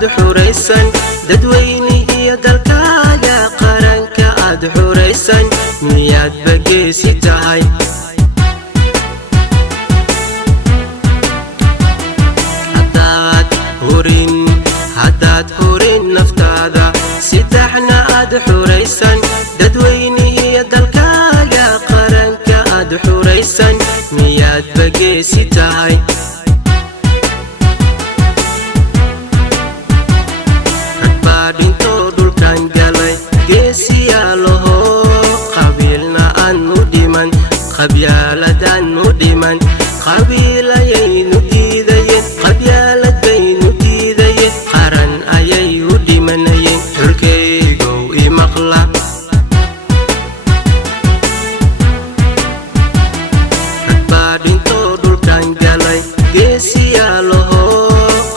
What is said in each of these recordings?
ad xuraysan dadweynihiyo dalkaaga qaranka ad xuraysan miyaad bageesi tahay haddaad hurin naftaada sidaxna ad xuraysan dadweynihiyo dalkaaga qaranka ad xuraysan miyaad bageesi tahay hadbaadhintoo dhulkan galay geesiyaalaho qabiilna aan u dhiman qabyaaladaan u dhiman qabiilayaynu diidayeen qabyaalad baynu diidayeen qaran ayay u dhimanayeen xulkaygow imaqla hadbaadhintoo dhulkan galay geesiyaalaho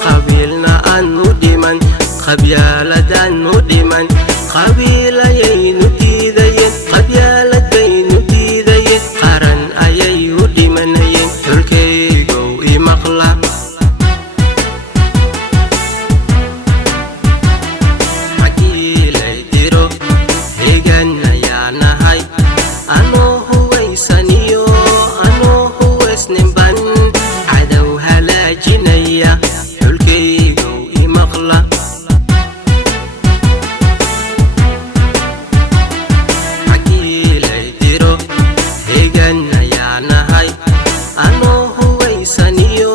qabiilna aan u dhiman qabyaaladaan u dhiman qabiilayaynu diidayeen qabyaalad baynu diidayeen qaran ayay u dhimanayeen xulkaygow imaqla xagiilay diro hegan ayaa nahay anoo huwaysaniyo anoo huwaysninban cadow halaajinaya xulkaygow imaqla anoo huwaysaniyo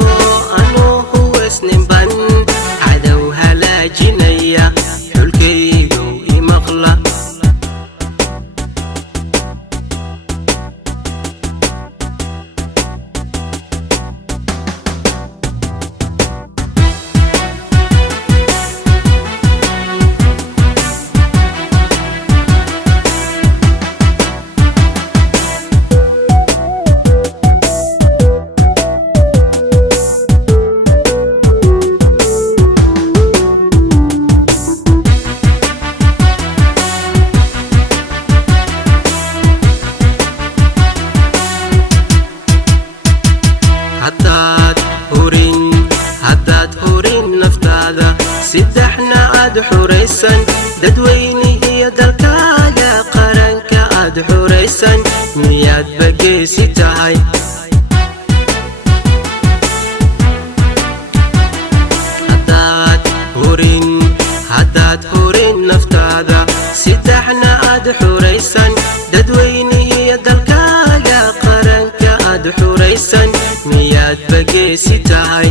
anoo huwaysninban cadow halaajinaya xulkaygow imaqla haddaad hurin naftaada sidaxna ad xuraysan dadweynihiyo dalkaaga qaranka ad xuraysan miyaad bageesi tahay haddaad hurin naftaada sidaxna ad xuraysan dadweynihiyo dalkaaga qaranka ad xuraysan miyaad bageesi tahay